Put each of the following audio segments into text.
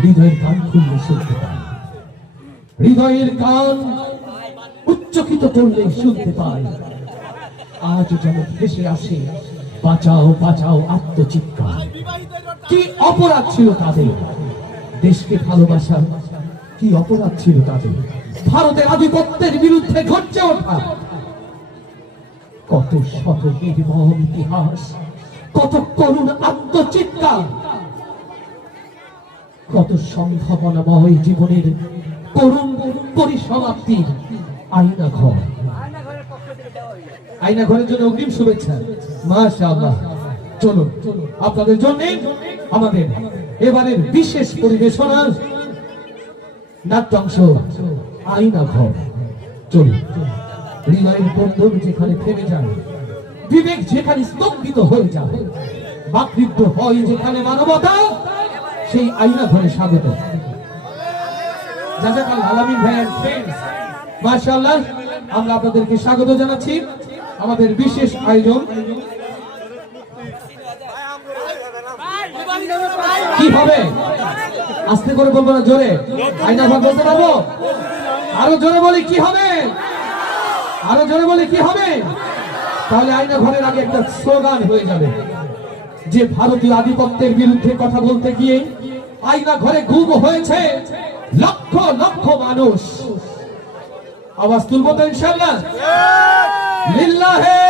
হৃদয়ের কান খুললে শুনতে পাই, হৃদয়ের কান উচ্চকিত করলে শুনতে পাই। আজ যেন ভেসে আসে বাঁচাও বাঁচাও আত্মচিৎকার। কি অপরাধ ছিল তাদের? দেশকে ভালোবাসা কি অপরাধ ছিল তাদের? ভারতের আধিপত্যের বিরুদ্ধে গর্জে ওঠা। কত শত নির্মম ইতিহাস, কত করুণ আত্মচিৎকার, কত সম্ভাবনাময় জীবনের করুণ পরিসমাপ্তির আয়না ঘর। আয়না ঘরের জন্য অগ্রিম শুভেচ্ছা। মাশাআল্লাহ। চলুন আপনাদের জন্য আমাদের এবারের বিশেষ পরিবেশনা নাট্যাংশ আয়না ঘর। চলুন। হৃদয়ের বন্ধন যেখানে থেমে যায়, বিবেক যেখানে স্তম্ভিত হয়ে যায়, বাকৃদ্ধ হয় যেখানে মানবতা, সেই আয়না ঘরে স্বাগত। জাযাকাল্লাহ আলামিন ভাইয়ের ফ্রেন্ডস, মাশাআল্লাহ, আমরা আপনাদেরকে স্বাগত জানাচ্ছি আমাদের বিশেষ আয়োজন। কি হবে? আস্তে করে বলবো না, জোরে? আয়না ঘর বলতে পারবো? আরো জোরে বলি কি হবে? আরো জোরে বলি কি হবে? তাহলে আয়না ঘরের আগে একটা স্লোগান হয়ে যাবে যে ভারতীয় আধিপত্যের বিরুদ্ধে কথা বলতে গিয়ে আয়না ঘরে গুম হয়েছে লক্ষ লক্ষ মানুষ। আওয়াজ তুলবো তো ইনশাআল্লাহ? লিল্লাহে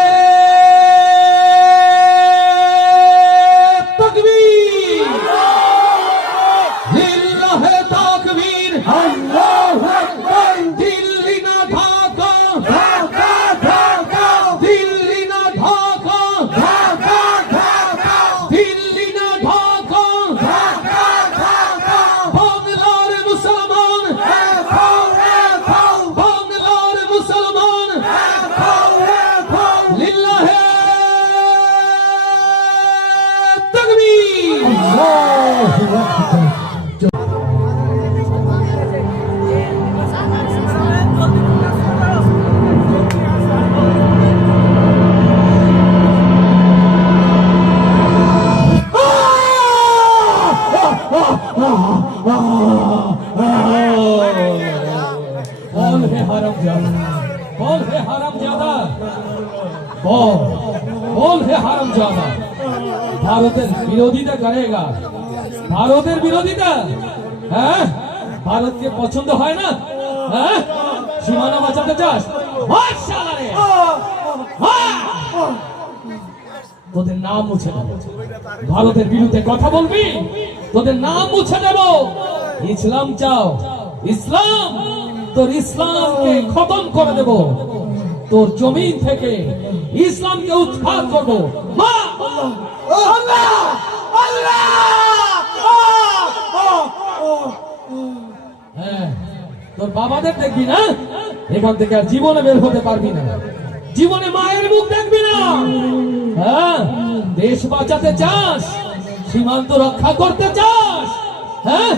তাকবীর, লিল্লাহে তাকবীর, আল্লাহু আকবার। দিল্লি না ঢাকা, ঢাকা ঢাকা, দিল্লি না ঢাকা, ঢাকা ঢাকা, দিল্লি না ঢাকা, ঢাকা ঢাকা। বাংলার মুসলমান, বাংলার মুসলমান, লিল্লাহে তাকবীর, আল্লাহু আকবার। बोल है हरामजादा, बोल है हरामजादा, बोल है हरामजादा। ভারতের বিরোধিতা করেগা, ভারতের বিরোধিতা। হ্যাঁ, ভারতকে পছন্দ হয় না? হ্যাঁ, সীমানা বাঁচাতে চাস? তোদের নাম মুছে দেব। ভারতের বিরুদ্ধে কথা বলবি, তোদের নাম মুছে দেব। ইসলাম চাও, ইসলাম, তোর ইসলামকে খতম করে দেব। তোর জমিন থেকে ইসলামকে উৎখাত করবো। হ্যাঁ, তোর বাবাদের দেখবি না, এখান থেকে আর জীবনে বের হতে পারবি না। জীবনে মায়ের মুখ দেখবি না। হ্যাঁ, দেশ বাঁচাতে চাস, সীমান্ত রক্ষা করতে চাস। হ্যাঁ,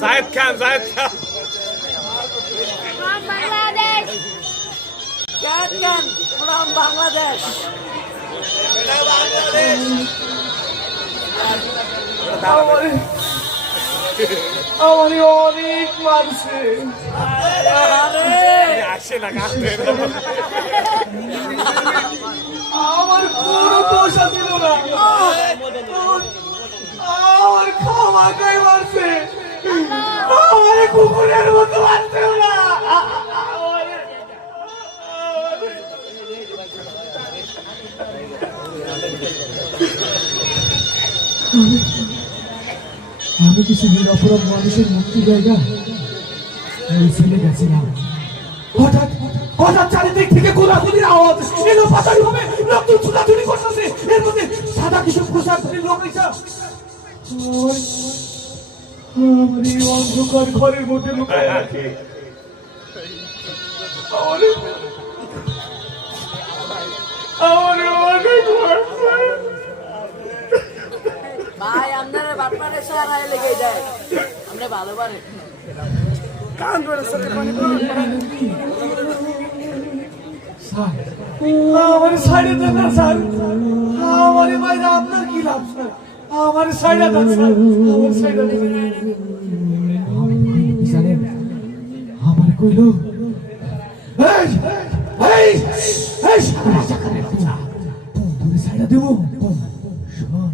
Zayed Khan, Zayed Khan. From Bangladesh. Zayed Khan from Bangladesh. আমারই অনেক মারছে। আসে না কাঁদতে। আমার কোনো দোষ ছিল না। আমার খামাকাই মারছে। আমার কুকুরের মতো মারছে না। আমি কিছু নিরপরাধ মানুষের মুক্তি জায়গা এই ছেলে গেছিলাম। হঠাৎ হঠাৎ চারিদিক থেকে গোলাগুলির আওয়াজ এলো, পাতারি হবে রক্ত ছুটাছুটি করতেছে। এর মধ্যে সাদা কিছু পোশাকধারী লোক এসে আমার এই অন্ধকার ঘরের মধ্যে লুকায় রাখে। আমার অনেক ভয় করে। ভাই আপনারা বাটপারে সারায় লেগে যায়, আমরা ভালো পারে কাম করে সাথে পানি স্যার, আমার সাইডে দেন না স্যার। আমার বাইরে আপনার কি লাভ স্যার? আমার সাইডে দেন স্যার, আমার সাইডে দেন। জানেন আমার কইলো এই এই এই তোরে সাইডে দেবো। শোন,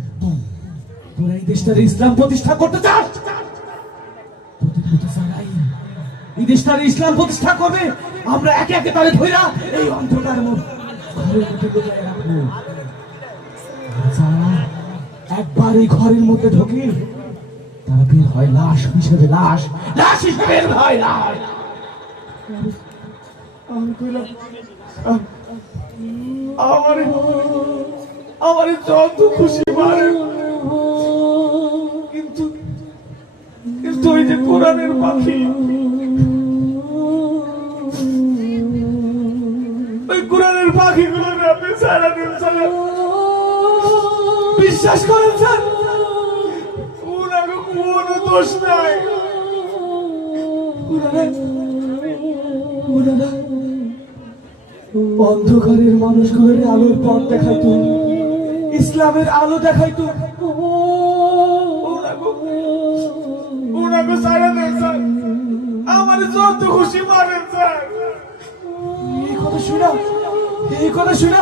তোরা এই দেশটার ইসলাম প্রতিষ্ঠা করতে চাস? তোদের মতো যারাই এই দেশটার ইসলাম প্রতিষ্ঠা করবে, আমরা একে একে তারে ধইরা এই অন্ধকার ঘরের মধ্যে লুকায় রাখবো। আর যারা একবার এই ঘরের মধ্যে ঢোকে তারা বের হয় লাশ হিসেবে, লাশ লাশ হিসেবে বের হয় লাশ। আমি কইলাম আমার যত খুশি মারে, কিন্তু কিন্তু ওই যে কোরআনের পাখি, ওই কোরআনের পাখিগুলো আপনি সারাদিন সারা বিশ্বাস করেন স্যার, ওনাকে কোনো দোষ নাই। ওনারা অন্ধকারের মানুষগুলোর আলোর পথ দেখাইতো, ইসলামের আলো দেখাইতো। ওনাকে সারা দেন স্যার, আমার যত খুশি মারেন স্যার। এই কথা শুনা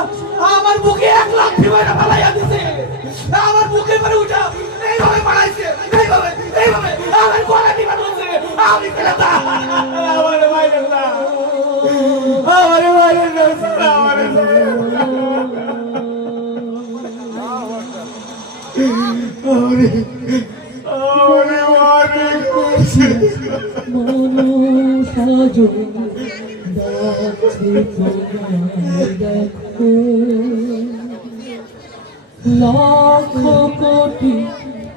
আমার বুকে 1 লাখ ফিবাইরা পালাইয়া দিছে। আমার বুকে মানে উঠা এইভাবে পালাইছে, এইভাবে আমার গলা দিবা ধরছে। আমি পেলাতা আমার মাইরেন না, আমার মাইরেন না স্যার, আমার লাখ কোটি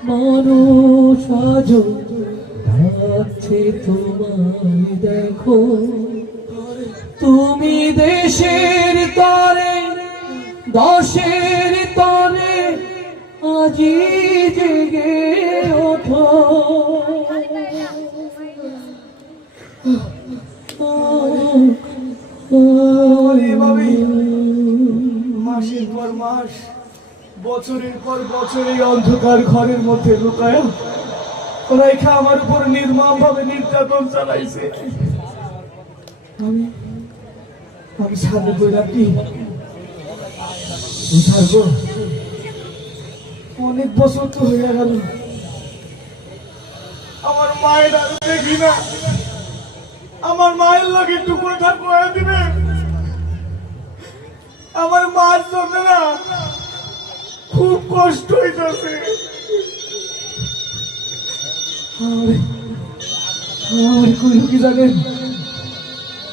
মানুষ আজ ডাকছে তোমায় দেখো। তুমি দেশের তরে দশের তরে আজি জেগে ওঠো। মাসের পর মাস, বছরের পর বছর এই অন্ধকার ঘরের মধ্যে লুকায় ওরা আমার উপর নির্মম ভাবে নির্যাতন চালাইছে। আমি ছাড়বো কইলাম কি ছাড়বো? অনেক বছর তো হয়ে গেল, আমার মায়ের আর দেখি না। আমার মায়ের লাগে টুকরো ঠাকুর দিবে, আমার মার জন্য না খুব কষ্ট হইতেছে। আমার কইল কি জানেন,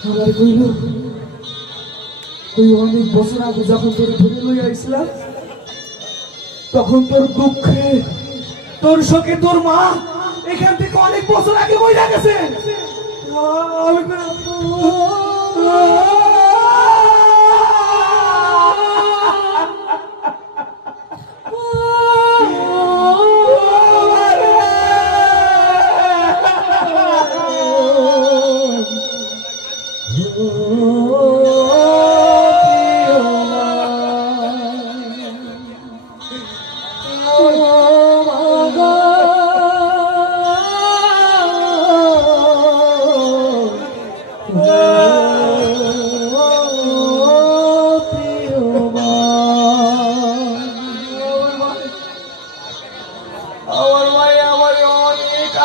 আমার কইল ওই অনেক বছর আগে যখন তোর ধরে লইয়া আইছিলাম, তখন তোর দুঃখে তোর শোকে তোর মা এখান থেকে অনেক বছর আগে বইলা গেছে। আমি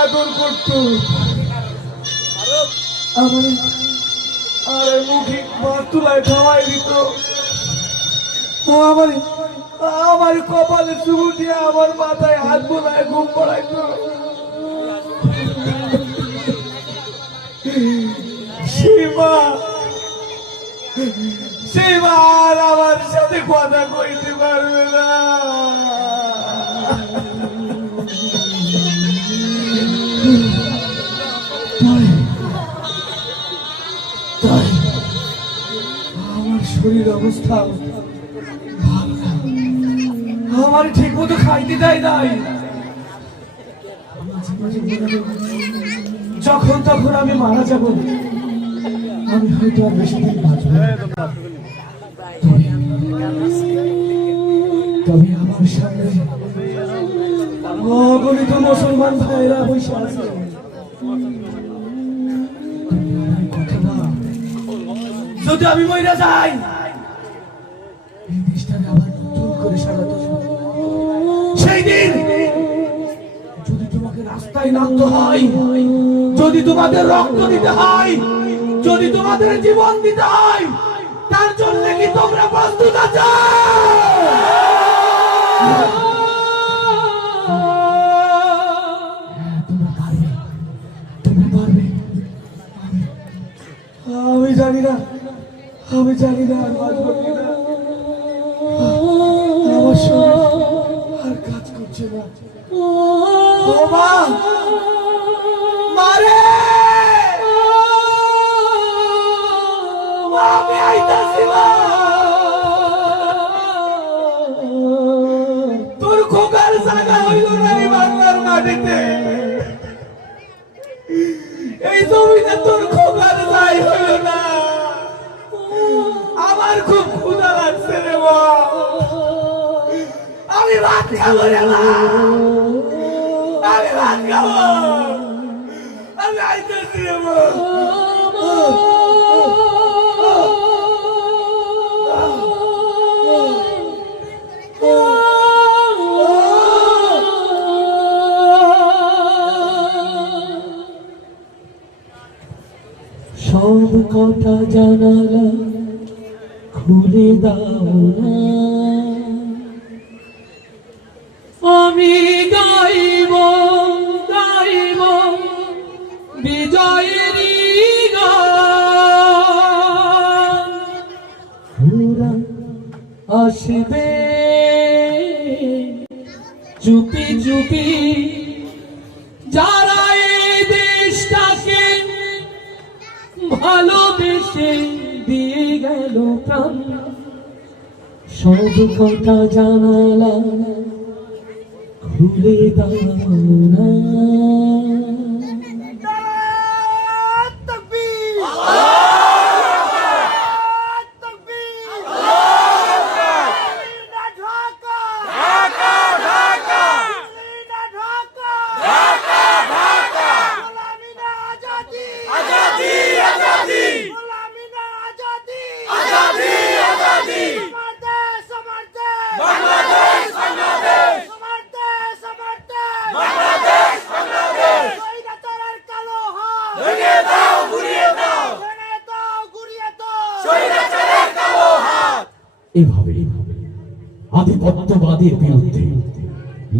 আদর করতো, আমার মুখে ভাত তুলায় খাওয়াই দিত, আমার কপালে চুমু দিয়ে আমার মাথায় হাত বোলায় ঘুম পড়াইতো। সেই মা আর আমার সাথে কথা কইতে পারবে না। তাই আমার শরীর অবস্থা ভালো না, আমার ঠিক মতো খাইতে দেয় নাই। যখন তখন আমি মারা যাব, আমি হয়তো আর বেশি দিন বাঁচব না। তবে আমার সামনে অগণিত মুসলমান ভাইরা বসে আছে। যদি আমি মইরা যাই, এই দেশটাকে আবার নতুন করে সাজাতে হবে। সেই দিন যদি তোমাকে রাস্তায় নামতে হয়, যদি তোমাদের রক্ত দিতে হয়, যদি তোমাদের জীবন দিতে হয়, তার জন্য কি তোমরা প্রস্তুত আছো? তোমরা পারবে, তোমরা পারবে। আমি জানি না, আমি জানি না আর বাঁচবো কিনা। আমার শরীর আর কাজ করছে না। ও মা, মারে, আমি আইতাছি মা। তোর খোকার জায়গা হইল না এই বাংলার মাটিতে, এই জমিতে তোর খোকার জায়গা হইল না। আমার খুব ক্ষুধা লাগছে রে মা, আমি ভাত খাবো রে মা, আমি ভাত খাবো, আমি আইতেছি রে মা। সব কথা জানালা খুলে দাও না, আমি গাইব গাইব বিজয়েরই গান। ওরা আসবে চুপি চুপি, যারা এই দেশটাকে ভালোবেসে দিয়ে গেল প্রাণ। সব কথা জানালা খুলে দাও না। এভাবে আধিপত্যবাদের বিরুদ্ধে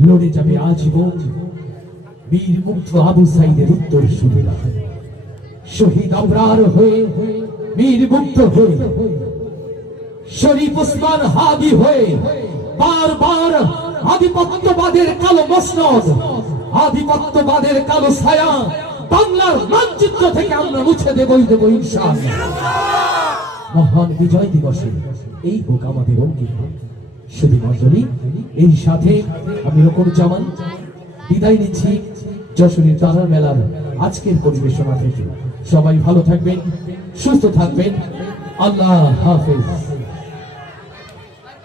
লড়ে যাবে আজীবন বীর মুগ্ধ আবু সাইদের উত্তর সুরেরা। শহীদ আবরার হয়ে, বীর মুগ্ধ হয়ে, শরীফ ওসমান হাদি হয়ে বারবার আধিপত্যবাদের কালো মসনদ, আধিপত্যবাদের কালো ছায়া বাংলার মানচিত্র থেকে আমরা মুছে দেবই দেব ইনশাআল্লাহ। মহান বিজয় দিবসে এই হোক আমাদের অঙ্গীকার। শুধু মণ্ডলী, এই সাথে আমি রকমজামান বিদায় নিচ্ছি যশোরের তারার মেলার আজকের পরিবেশনা থেকে। সবাই ভালো থাকবেন, সুস্থ থাকবেন। আল্লাহ হাফেজ।